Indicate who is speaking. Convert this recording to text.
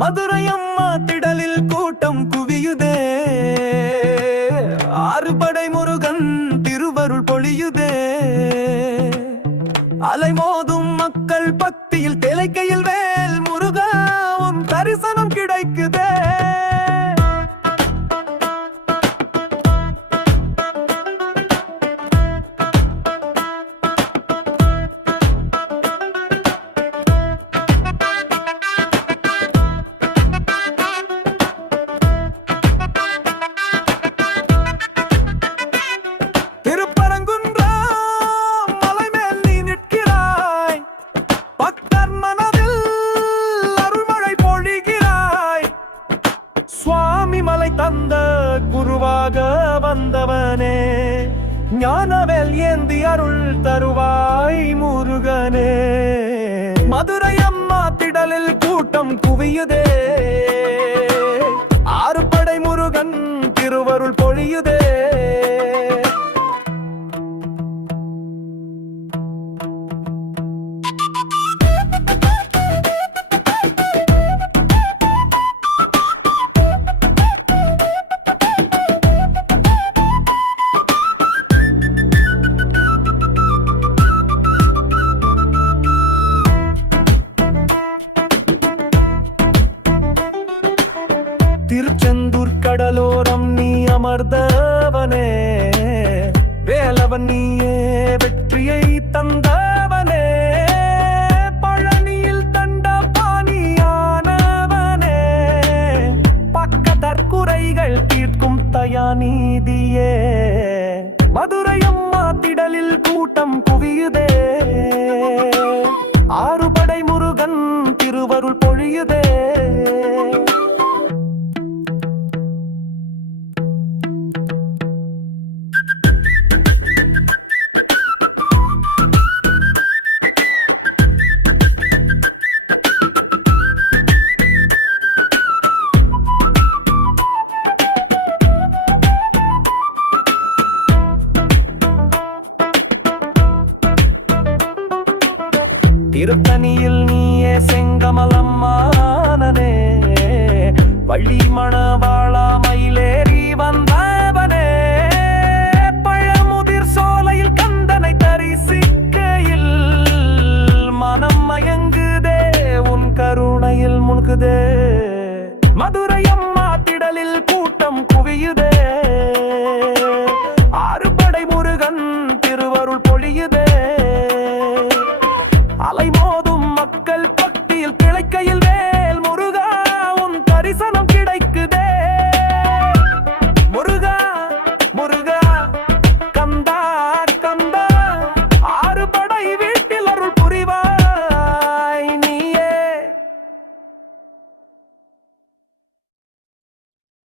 Speaker 1: மதுரையம்மா திடலில் கூட்டம் குவியுதே. ஆறுபடை முருகன் திருவருள் பொழியுதே. அலைமோதும் மக்கள் பக்தியில் குருவாக வந்தவனே ஞானவேல் ஏந்தி அருள் தருவாய் முருகனே. மதுரை அம்மா திடலில் கூட்டம் குவியுதே ஆறுபடை முருகன் திருவருள் பொழியுதே. திருச்செந்தூர் கடலோரம் நீ அமர்ந்தவனே வேலவன் நீயே வெற்றியை தந்தவனே பழனியில் தண்ட பாணியானவனே. பக்க தற்குறைகள் தீர்க்கும் தயாநீதியே மதுரை அம்மா திடலில் கூட்டம் குவியுதே. ஆறுபடை முருகன் திருவருள் பொழியுதே. திருத்தணியில் நீயே செங்கமலம்மானனே வள்ளி மணவாளா மயிலேறி வந்தவனே பழமுதிர் சோலையில் கந்தனை தரிசிக்கையில் மனம் மயங்குதே உன் கருணையில் முழுகுதே. மதுரை அம்மா திடலில் கூட்டம் குவியுதே.